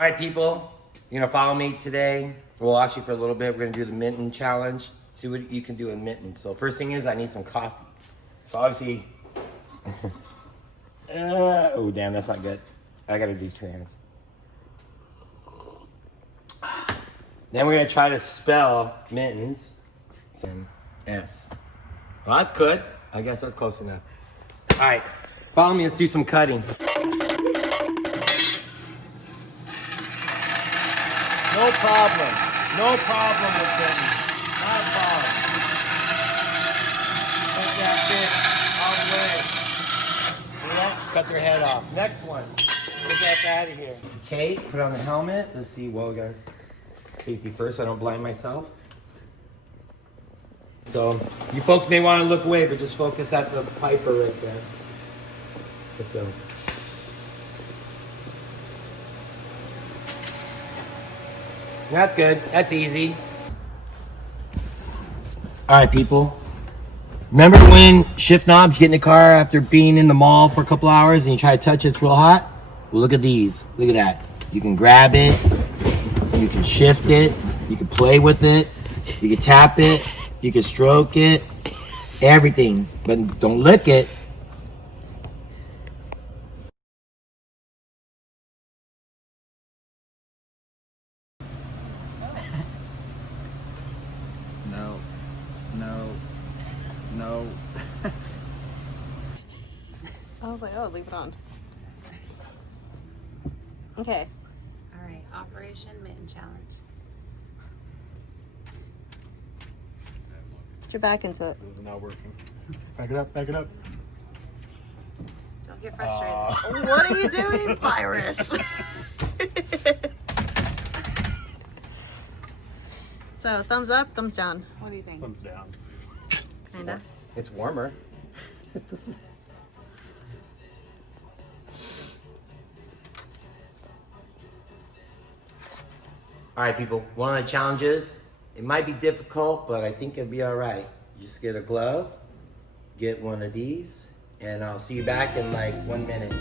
All right, people, you're gonna follow me today. Well, actually for a little bit, we're gonna do the mitten challenge. See what you can do in mitten. So first thing is I need some coffee. So obviously, oh damn, that's not good. I gotta do two hands. Then we're gonna try to spell mittens. S. Well, that's good. I guess that's close enough. All right, follow me, let's do some cutting. No problem. No problem with them. Not a problem. Take that fish all the way. Let's cut their head off. Next one. Get that out of here. Kate, put on the helmet. Let's see. Well, we got safety first so I don't blind myself. So, you folks may want to look away, but just focus at the piper right there. Let's go. That's good. That's easy. All right, people. Remember when shift knobs get in the car after being in the mall for a couple hours and you try to touch it, it's real hot? Well, look at these. Look at that. You can grab it. You can shift it. You can play with it. You can tap it. You can stroke it. Everything. But don't lick it. No. I was like, oh, leave it on. Okay. All right, Operation Mitten Challenge. Put your back into it. This is not working. Back it up, back it up. Don't get frustrated. What are you doing, virus? So, thumbs up, thumbs down. What do you think? Thumbs down. Kinda. It's warmer. All right, people, one of the challenges, it might be difficult, but I think it'll be all right. You just get a glove, get one of these, and I'll see you back in like 1 minute.